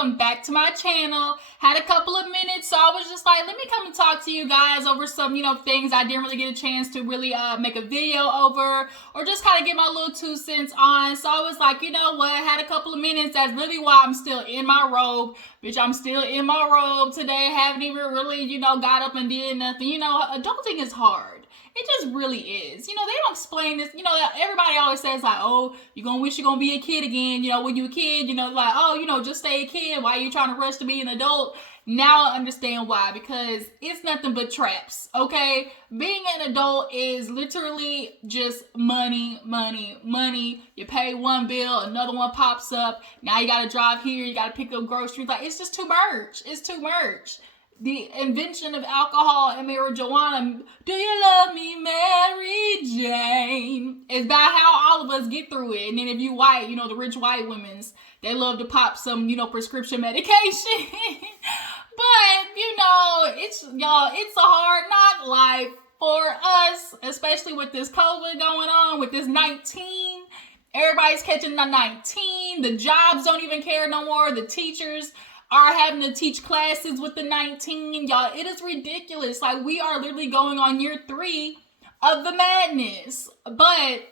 welcome back to my channel. Had a couple of minutes, so I was just like, let me come and talk to you guys over some, things I didn't really get a chance to really make a video over, or just kind of get my little 2 cents on. So I was like, you know what, had a couple of minutes. That's really why I'm still in my robe. Bitch, I'm still in my robe today. Haven't even really, got up and did nothing. Adulting is hard. It just really is. They don't explain this. Everybody always says like, oh, you're going to wish you're going to be a kid again. When you're a kid, like, oh, just stay a kid. Why are you trying to rush to be an adult? Now I understand why. Because it's nothing but traps, okay? Being an adult is literally just money, money, money. You pay one bill, another one pops up. Now you got to drive here. You got to pick up groceries. Like, it's just too much. It's too much. The invention of alcohol and marijuana, do you love me, Mary Jane, is about how all of us get through it. And then if you white, the rich white women's, they love to pop some, prescription medication. But, it's a hard knock life for us, especially with this COVID going on, with this 19. Everybody's catching the 19. The jobs don't even care no more. The teachers are having to teach classes with the 19. Y'all, it is ridiculous. Like, we are literally going on year 3 of the madness. But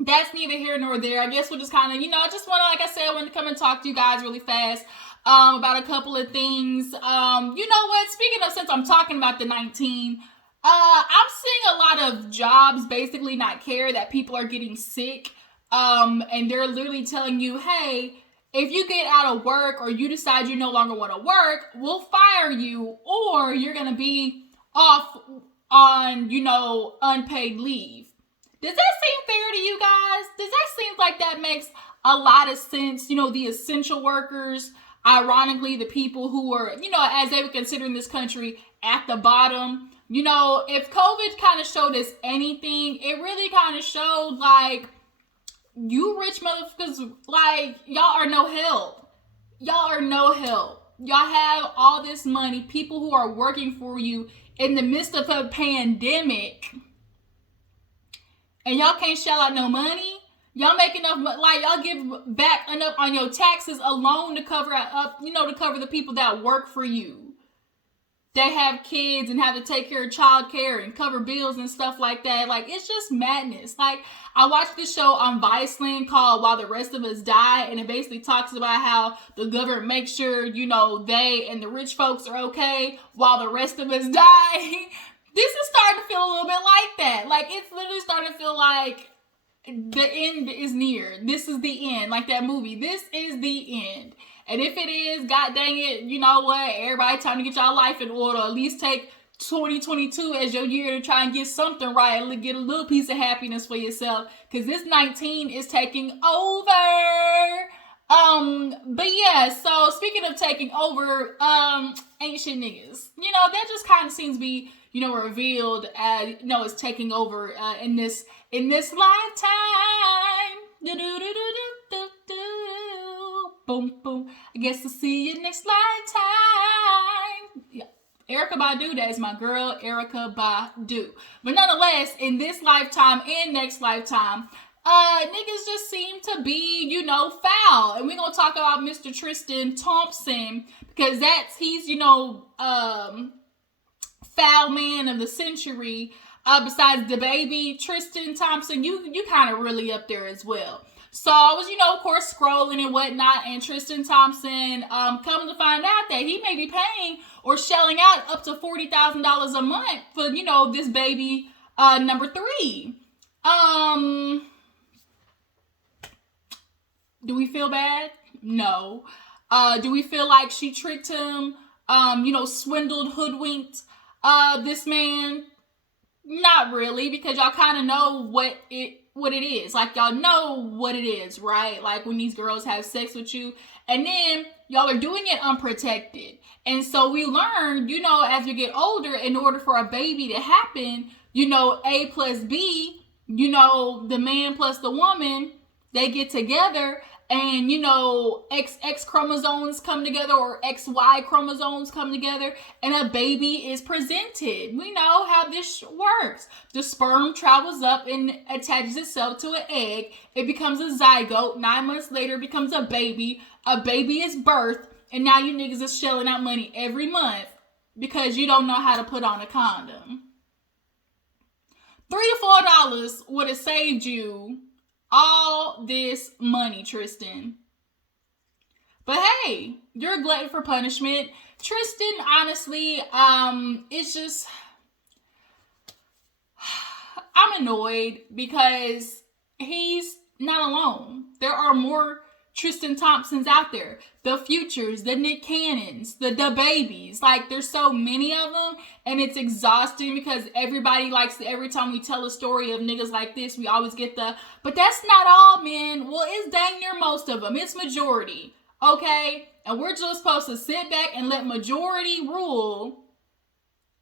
that's neither here nor there. I guess we'll just kind of, I just want to, like I said, I want to come and talk to you guys really fast about a couple of things. You know what? Speaking of, since I'm talking about the 19, I'm seeing a lot of jobs basically not care that people are getting sick. And they're literally telling you, hey, if you get out of work or you decide you no longer want to work, we'll fire you, or you're going to be off on, unpaid leave. Does that seem fair to you guys? Does that seem like that makes a lot of sense? The essential workers, ironically, the people who are, as they would consider in this country, at the bottom. If COVID kind of showed us anything, it really kind of showed like, you rich motherfuckers, like, y'all are no help. Y'all are no help. Y'all have all this money, people who are working for you in the midst of a pandemic, and y'all can't shell out no money. Y'all make enough, like, y'all give back enough on your taxes alone to cover up, to cover the people that work for you. They have kids and have to take care of childcare and cover bills and stuff like that. Like, it's just madness. Like, I watched this show on Viceland called While the Rest of Us Die, and it basically talks about how the government makes sure, they and the rich folks are okay while the rest of us die. This is starting to feel a little bit like that. Like, it's literally starting to feel like the end is near. This is the end. Like that movie. This is the end. And if it is, god dang it, you know what? Everybody time to get y'all life in order. At least take 2022 as your year to try and get something right. Get a little piece of happiness for yourself. Because this 19 is taking over. But yeah, so speaking of taking over, ain't shit niggas. That just kind of seems to be, revealed as, it's taking over in this lifetime. Boom, boom. I guess I'll see you next lifetime. Yeah. Erykah Badu, that is my girl, Erykah Badu. But nonetheless, in this lifetime and next lifetime, niggas just seem to be, foul. And we're going to talk about Mr. Tristan Thompson, because he's, foul man of the century. Besides the baby, Tristan Thompson, you kind of really up there as well. So I was, of course, scrolling and whatnot, and Tristan Thompson, come to find out that he may be paying or shelling out up to $40,000 a month for, this baby, number 3. Do we feel bad? No. Do we feel like she tricked him, swindled, hoodwinked, this man? Not really, because y'all kind of know what it is. Like, y'all know what it is, right? Like, when these girls have sex with you, and then y'all are doing it unprotected. And so we learn, as you get older, in order for a baby to happen, A plus B, the man plus the woman, they get together, and XX chromosomes come together, or XY chromosomes come together, and a baby is presented. We know how this works. The sperm travels up and attaches itself to an egg. It becomes a zygote. 9 months later, it becomes a baby. A baby is birthed. and now you niggas is shelling out money every month because you don't know how to put on a condom. $3 to $4 would have saved you all this money, Tristan. But hey, you're a glutton for punishment. Tristan, honestly, it's just, I'm annoyed because he's not alone. There are more Tristan Thompsons out there. The Futures, the Nick Cannons, the Babies. Like, there's so many of them, and it's exhausting because everybody likes to, every time we tell a story of niggas like this, we always get but that's not all, man. Well, it's dang near most of them. It's majority, okay? And we're just supposed to sit back and let majority rule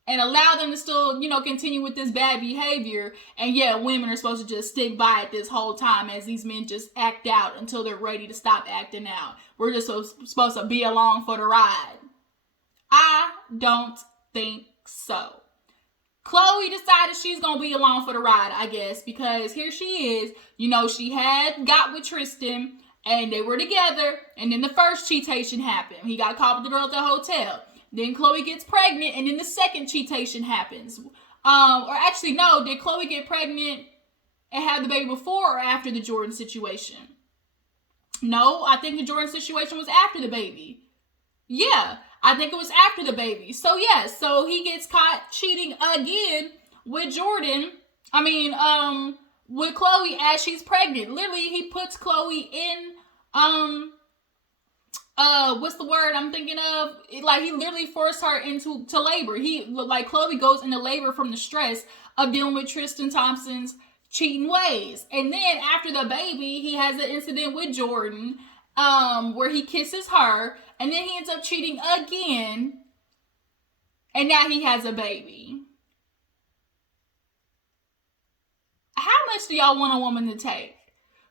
and allow them to still, continue with this bad behavior. And yeah, women are supposed to just stick by it this whole time as these men just act out until they're ready to stop acting out. We're just supposed to be along for the ride. I don't think so. Chloe decided she's going to be along for the ride, I guess, because here she is. She had got with Tristan and they were together. And then the first cheatation happened. He got caught with the girl at the hotel. Then Chloe gets pregnant, and then the second cheatation happens. Or actually, no, did Chloe get pregnant and have the baby before or after the Jordan situation? No, I think the Jordan situation was after the baby. Yeah, I think it was after the baby. So yeah, so he gets caught cheating again with Jordan. With Chloe as she's pregnant. Literally, he puts Chloe in, what's the word I'm thinking of? Like, he literally forced her into labor. Chloe goes into labor from the stress of dealing with Tristan Thompson's cheating ways. And then after the baby, he has an incident with Jordan, where he kisses her, and then he ends up cheating again, and now he has a baby. How much do y'all want a woman to take?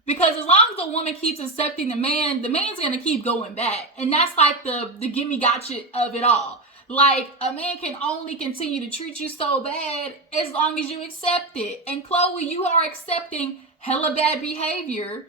Because as long as the woman keeps accepting the man's going to keep going back. And that's like the gimme gotcha of it all. Like, a man can only continue to treat you so bad as long as you accept it. And Chloe, you are accepting hella bad behavior.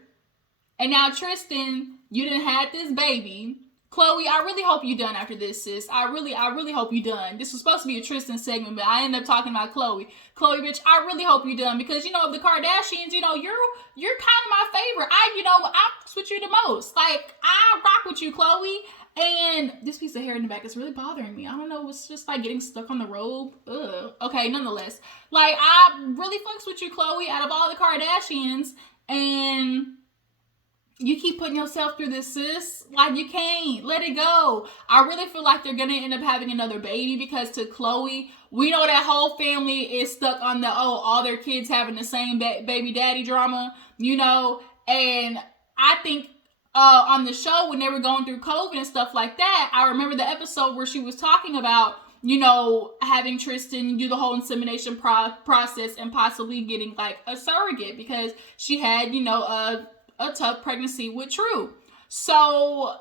And now Tristan, you done had this baby. Chloe, I really hope you done after this, sis. I really hope you done. This was supposed to be a Tristan segment, but I ended up talking about Chloe. Chloe, bitch, I really hope you done because, of the Kardashians, you're kind of my favorite. I switch you the most. Like, I rock with you, Chloe. And this piece of hair in the back is really bothering me. I don't know. It's just like getting stuck on the robe. Ugh. Okay, nonetheless. Like, I really fucks with you, Chloe, out of all the Kardashians. And you keep putting yourself through this, sis. Like, you can't. Let it go. I really feel like they're going to end up having another baby because to Chloe, we know that whole family is stuck on all their kids having the same baby daddy drama, And I think on the show when they were going through COVID and stuff like that, I remember the episode where she was talking about, having Tristan do the whole insemination process and possibly getting like a surrogate because she had, a tough pregnancy with True. So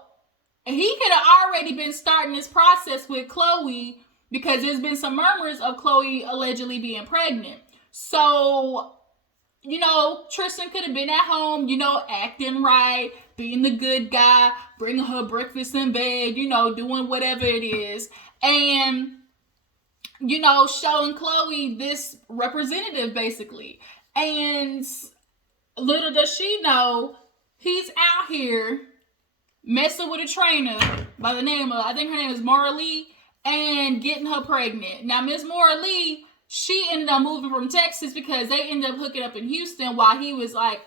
he could have already been starting this process with Chloe because there's been some murmurs of Chloe allegedly being pregnant. So, Tristan could have been at home, acting right, being the good guy, bringing her breakfast in bed, doing whatever it is. And, showing Chloe this representative basically. And little does she know, he's out here messing with a trainer by the name of, I think her name is Maura Lee, and getting her pregnant. Now, Miss Maura Lee, she ended up moving from Texas because they ended up hooking up in Houston while he was like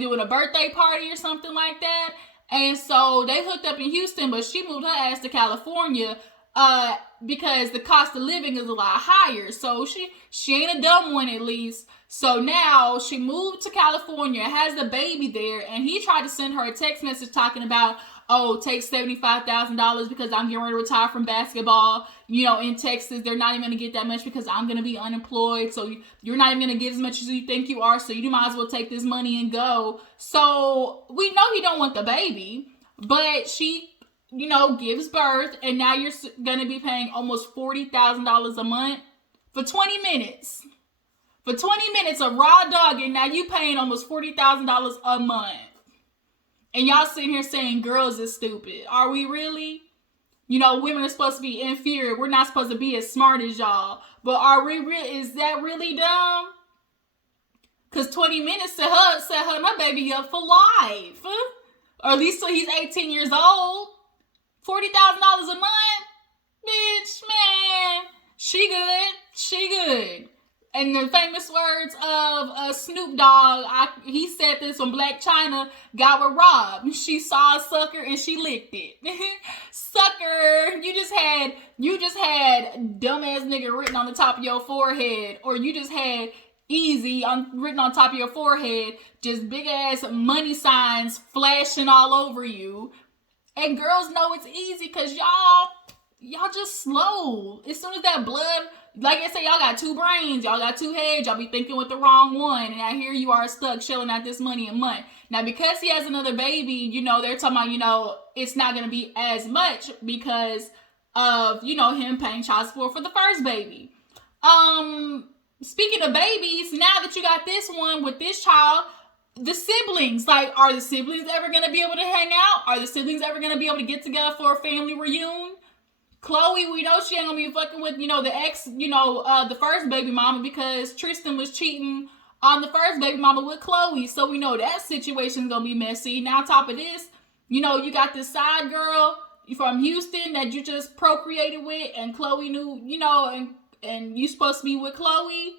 doing a birthday party or something like that. And so they hooked up in Houston, but she moved her ass to California because the cost of living is a lot higher. So she ain't a dumb one, at least. So now she moved to California, has the baby there, and he tried to send her a text message talking about, take $75,000 because I'm getting ready to retire from basketball. In Texas, they're not even going to get that much because I'm going to be unemployed. So you're not even going to get as much as you think you are. So you might as well take this money and go. So we know he don't want the baby, but she, gives birth, and now you're going to be paying almost $40,000 a month for 20 minutes. For 20 minutes of raw dogging, now you paying almost $40,000 a month. And y'all sitting here saying girls is stupid. Are we really? You know, women are supposed to be inferior. We're not supposed to be as smart as y'all. But are we really? Is that really dumb? Because 20 minutes set her and her baby up for life. Or at least till he's 18 years old. $40,000 a month? Bitch, man. She good. She good. And the famous words of Snoop Dogg, he said this when Black China got with Rob. She saw a sucker and she licked it. Sucker, you just had dumbass nigga written on the top of your forehead, or you just had easy written on top of your forehead, just big ass money signs flashing all over you. And girls know it's easy because y'all just slow. As soon as that blood, like I say, y'all got two brains, y'all got two heads, y'all be thinking with the wrong one, and now here you are stuck shelling out this money a month. Now, because he has another baby, you know, they're talking about, you know, it's not going to be as much because of, you know, him paying child support for the first baby. Speaking of babies, now that you got this one with this child, the siblings, like, are the siblings ever going to be able to hang out? Are the siblings ever going to be able to get together for a family reunion? Chloe, we know she ain't gonna be fucking with, you know, the ex, you know, the first baby mama, because Tristan was cheating on the first baby mama with Chloe. So we know that situation's gonna be messy. Now, on top of this, you know, you got this side girl from Houston that you just procreated with, and Chloe knew, you know, and you supposed to be with Chloe.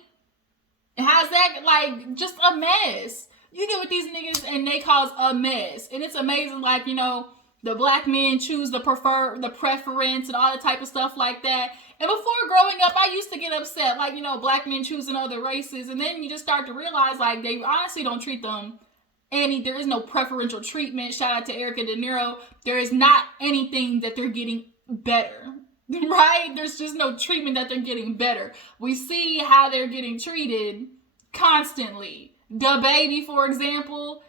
How's that, like, just a mess? You get with these niggas and they cause a mess. And it's amazing, like, you know, the black men choose the preference and all that type of stuff like that. And before growing up, I used to get upset, like, you know, black men choosing other races. And then you just start to realize, like, they honestly don't treat them there is no preferential treatment. Shout out to Erica De Niro. There is not anything that they're getting better, right? There's just no treatment that they're getting better. We see how they're getting treated constantly. The baby, for example,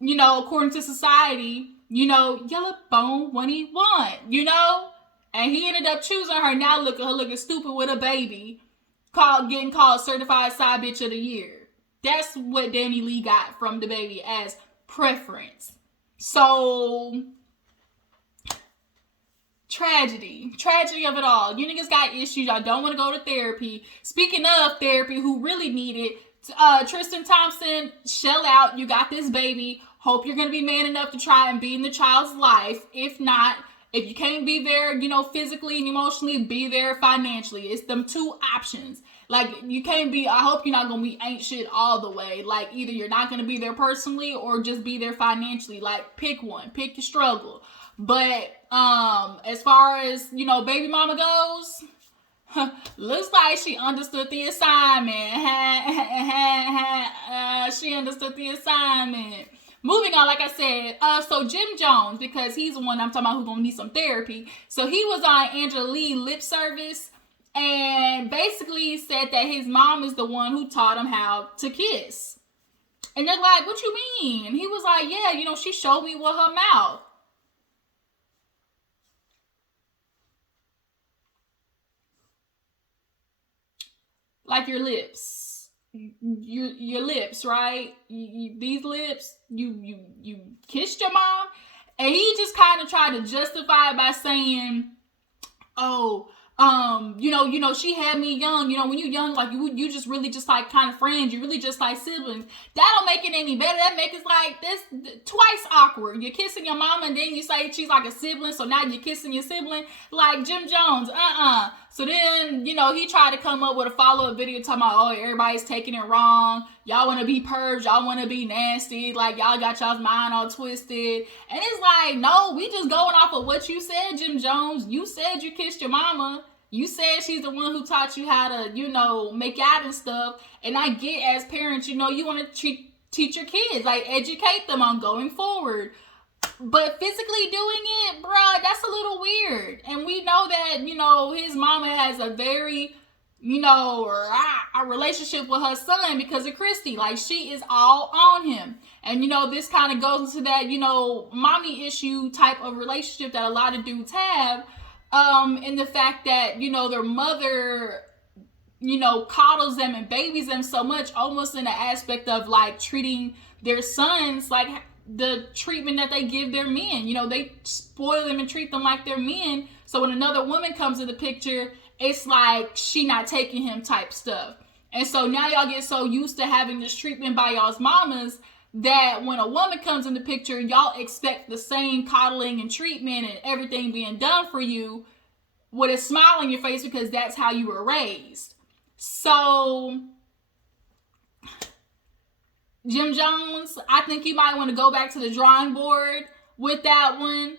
you know, according to society, you know, yellow bone 1E1, you know? And he ended up choosing her. Now look at her looking stupid with a baby, getting called certified side bitch of the year. That's what Danny Lee got from the baby as preference. So, tragedy of it all. You niggas got issues. Y'all don't want to go to therapy. Speaking of therapy, who really need it, Tristan Thompson, shell out. You got this baby. Hope you're going to be man enough to try and be in the child's life. If not, if you can't be there, you know, physically and emotionally, be there financially. It's them two options. Like, you can't be, I hope you're not going to be ain't shit all the way. Like, either you're not going to be there personally or just be there financially. Like, pick one. Pick your struggle. But, as far as, you know, baby mama goes, looks like she understood the assignment. She understood the assignment. Moving on, like I said, so Jim Jones, because he's the one I'm talking about who's gonna need some therapy. So he was on Angela Lee lip service and basically said that his mom is the one who taught him how to kiss. And they're like, what you mean? And he was like, yeah, you know, she showed me with her mouth. Like your lips. Your lips, right? These lips, you kissed your mom, and he just kind of tried to justify it by saying, "Oh, you know, she had me young. You know, when you young, like you just really just like kind of friends. You really just like siblings. That don't make it any better. That makes it like this twice awkward. You're kissing your mama, and then you say she's like a sibling, so now you're kissing your sibling. Like Jim Jones, So then, you know, he tried to come up with a follow-up video talking about, oh, everybody's taking it wrong. Y'all want to be purged. Y'all want to be nasty. Like, y'all got y'all's mind all twisted. And it's like, no, we just going off of what you said, Jim Jones. You said you kissed your mama. You said she's the one who taught you how to, you know, make out and stuff. And I get, as parents, you know, you want to teach your kids, like, educate them on going forward. But physically doing it, bruh, that's a little weird. And we know that, you know, his mama has a very, you know, a relationship with her son because of Christy. Like, she is all on him. And, you know, this kind of goes into that, you know, mommy issue type of relationship that a lot of dudes have. In the fact that, you know, their mother, you know, coddles them and babies them so much, almost in the aspect of, like, treating their sons like the treatment that they give their men. You know, they spoil them and treat them like they're men. So when another woman comes in the picture, it's like she not taking him type stuff. And so now y'all get so used to having this treatment by y'all's mamas that when a woman comes in the picture, y'all expect the same coddling and treatment and everything being done for you with a smile on your face because that's how you were raised. So Jim Jones, I think you might want to go back to the drawing board with that one.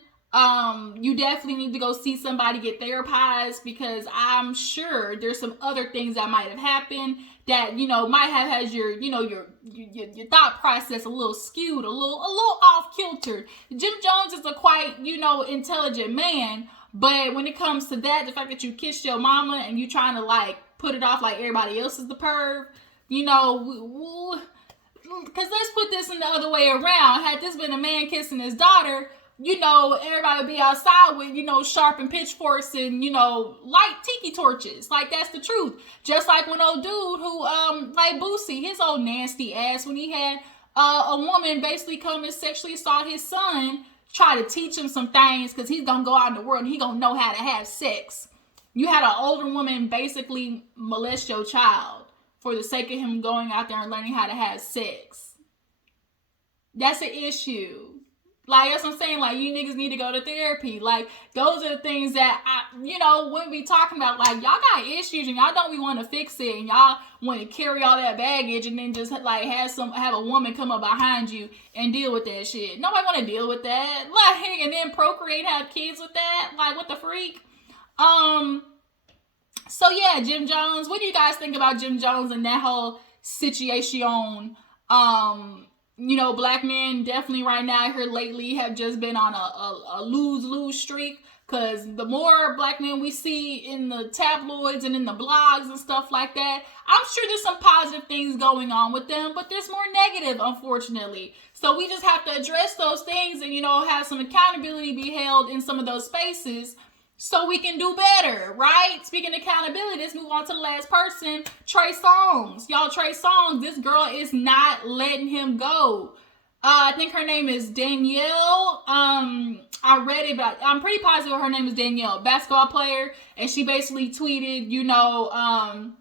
You definitely need to go see somebody get therapized, because I'm sure there's some other things that might have happened that, you know, might have had your, you know, your thought process a little skewed, a little off kiltered. Jim Jones is a quite, you know, intelligent man, but when it comes to that, the fact that you kissed your mama and you trying to like put it off like everybody else is the perv, you know, because let's put this in the other way around. Had this been a man kissing his daughter, you know, everybody would be outside with, you know, sharpened pitchforks and, you know, light tiki torches. Like, that's the truth. Just like when old dude who, like Boosie, his old nasty ass, when he had a woman basically come and sexually assault his son, try to teach him some things because he's going to go out in the world and he going to know how to have sex. You had an older woman basically molest your child for the sake of him going out there and learning how to have sex. That's an issue. Like, that's what I'm saying. Like, you niggas need to go to therapy. Like, those are the things that I, you know, wouldn't be talking about. Like, y'all got issues and y'all don't be want to fix it, and y'all want to carry all that baggage and then just like have a woman come up behind you and deal with that shit. Nobody want to deal with that. Like, and then procreate, have kids with that. Like, what the freak? So yeah, Jim Jones. What do you guys think about Jim Jones and that whole situation? You know, black men definitely right now here lately have just been on a lose-lose streak, because the more black men we see in the tabloids and in the blogs and stuff like that, I'm sure there's some positive things going on with them, but there's more negative, unfortunately. So we just have to address those things and, you know, have some accountability be held in some of those spaces so we can do better, right? Speaking of accountability, let's move on to the last person, Trey Songz. Y'all, Trey Songz, this girl is not letting him go. I think her name is Danielle. I read it, but I'm pretty positive her name is Danielle, basketball player. And she basically tweeted, you know,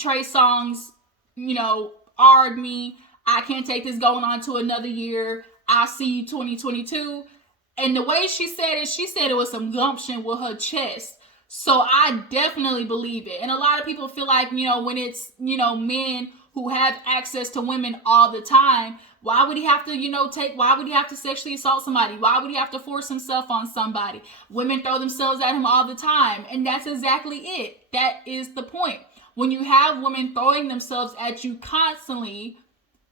Trey Songz, you know, R'd me. I can't take this going on to another year. I'll see you 2022. And the way she said it was some gumption with her chest. So I definitely believe it. And a lot of people feel like, you know, when it's, you know, men who have access to women all the time, why would he have to, you know, why would he have to sexually assault somebody? Why would he have to force himself on somebody? Women throw themselves at him all the time. And that's exactly it. That is the point. When you have women throwing themselves at you constantly,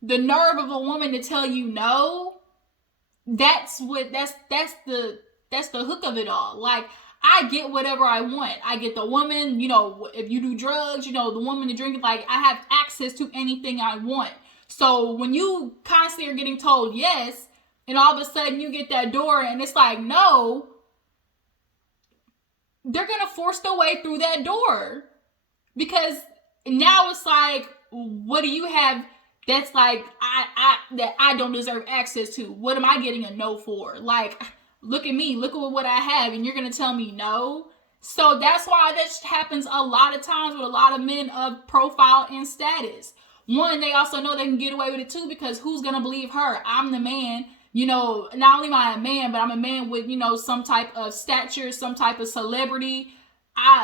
the nerve of a woman to tell you no, that's the hook of it all. Like, I get whatever I want. I get the woman, you know, if you do drugs, you know, the woman to drink, like, I have access to anything I want. So when you constantly are getting told yes, and all of a sudden you get that door and it's like no, they're gonna force their way through that door, because now it's like, what do you have that's like that I don't deserve access to? What am I getting a no for? Like, look at me, look at what I have, and you're gonna tell me no? So that's why that happens a lot of times with a lot of men of profile and status. One, they also know they can get away with it too, because who's gonna believe her? I'm the man, you know, not only am I a man, but I'm a man with, you know, some type of stature, some type of celebrity.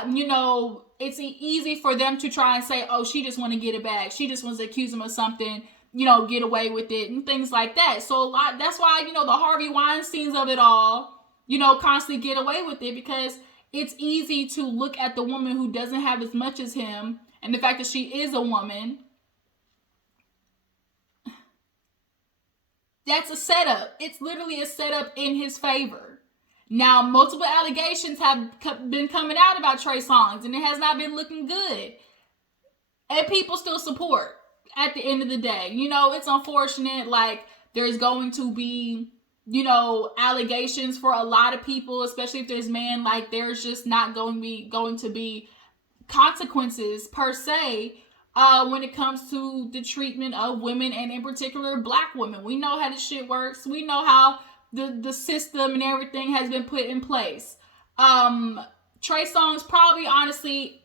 You know, it's easy for them to try and say, oh, she just want to get it back. She just wants to accuse him of something, you know, get away with it and things like that. So that's why, you know, the Harvey Weinsteins of it all, you know, constantly get away with it, because it's easy to look at the woman who doesn't have as much as him, and the fact that she is a woman. That's a setup. It's literally a setup in his favor. Now, multiple allegations have been coming out about Trey Songz, and it has not been looking good. And people still support at the end of the day. You know, it's unfortunate. Like, there's going to be, you know, allegations for a lot of people, especially if there's men. Like, there's just not going to be consequences per se. when it comes to the treatment of women, and in particular black women. We know how this shit works. We know how the system and everything has been put in place. Trey Songz probably honestly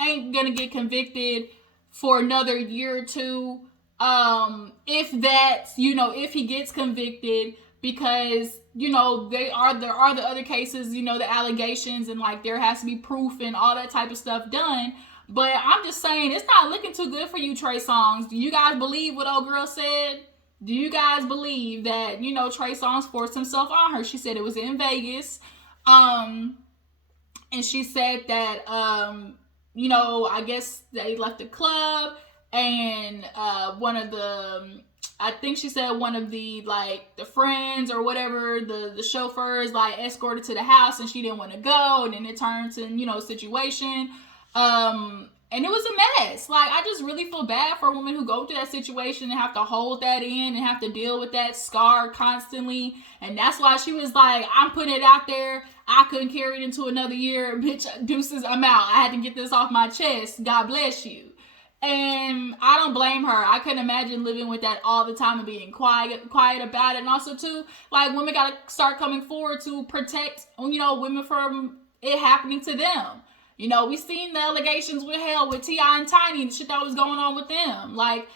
ain't gonna get convicted for another year or two. If that's, if he gets convicted, because, there are the other cases, the allegations, and like there has to be proof and all that type of stuff done. But I'm just saying, it's not looking too good for you, Trey Songz. Do you guys believe what old girl said? Do you guys believe that, Trey Songz forced himself on her? She said it was in Vegas. And she said that, I guess they left the club, and I think she said one of the, like, the friends or whatever, the chauffeurs, like, escorted to the house, and she didn't want to go, and then it turned to, a situation. And it was a mess. Like, I just really feel bad for a woman who go through that situation and have to hold that in and have to deal with that scar constantly. And that's why she was like, I'm putting it out there. I couldn't carry it into another year. Bitch, deuces, I'm out. I had to get this off my chest. God bless you. And I don't blame her. I couldn't imagine living with that all the time and being quiet about it. And also, too, like, women got to start coming forward to protect, women from it happening to them. We seen the allegations with T.I. and Tiny and shit that was going on with them. Like,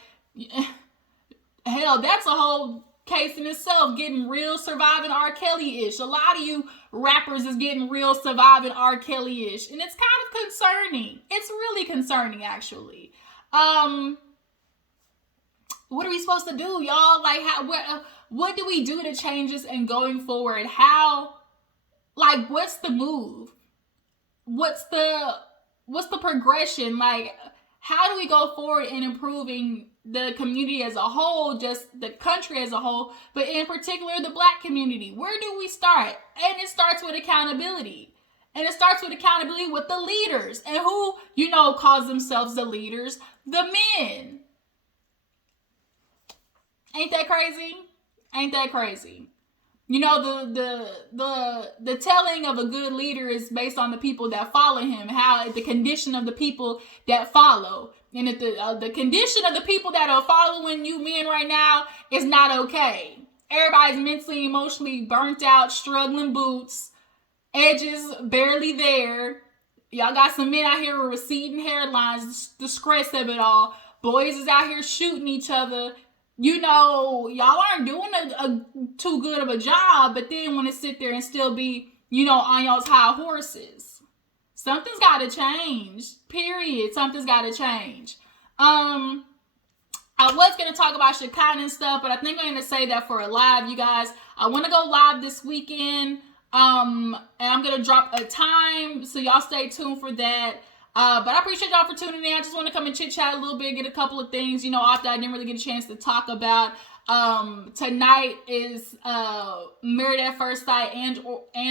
hell, that's a whole case in itself, getting real surviving R. Kelly-ish. A lot of you rappers is getting real surviving R. Kelly-ish. And it's kind of concerning. It's really concerning, actually. What are we supposed to do, y'all? Like, what do we do to change this and going forward? What's the move? What's the progression? Like, how do we go forward in improving the community as a whole, just the country as a whole, but in particular the black community? Where do we start? And it starts with accountability. And it starts with accountability with the leaders. And who, calls themselves the leaders? The men. Ain't that crazy? Ain't that crazy? The telling of a good leader is based on the people that follow him, how the condition of the people that follow. And if the condition of the people that are following you men right now is not okay. Everybody's mentally, emotionally burnt out, struggling boots, edges barely there. Y'all got some men out here with receding hairlines, the stress of it all. Boys is out here shooting each other. Y'all aren't doing a too good of a job, but then want to sit there and still be, on y'all's high horses. Something's got to change. Period. Something's got to change. I was going to talk about Shekinah and stuff, but I think I'm going to say that for a live, you guys. I want to go live this weekend, and I'm going to drop a time, so y'all stay tuned for that. But I appreciate y'all for tuning in. I just want to come and chit chat a little bit, get a couple of things, after I didn't really get a chance to talk about. Tonight is Married at First Sight and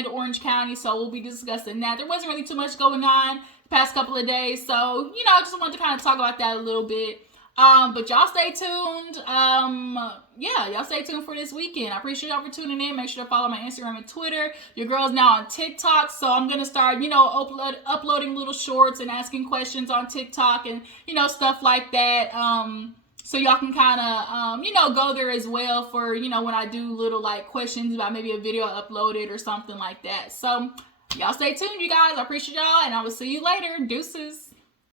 Orange County, so we'll be discussing that. There wasn't really too much going on the past couple of days, so I just wanted to kind of talk about that a little bit. But y'all stay tuned. Y'all stay tuned for this weekend. I appreciate y'all for tuning in. Make sure to follow my Instagram and Twitter. Your girl's now on TikTok, so I'm gonna start, uploading little shorts and asking questions on TikTok and stuff like that. So y'all can kind of go there as well for when I do little like questions about maybe a video uploaded or something like that. So y'all stay tuned, you guys. I appreciate y'all, and I will see you later. Deuces.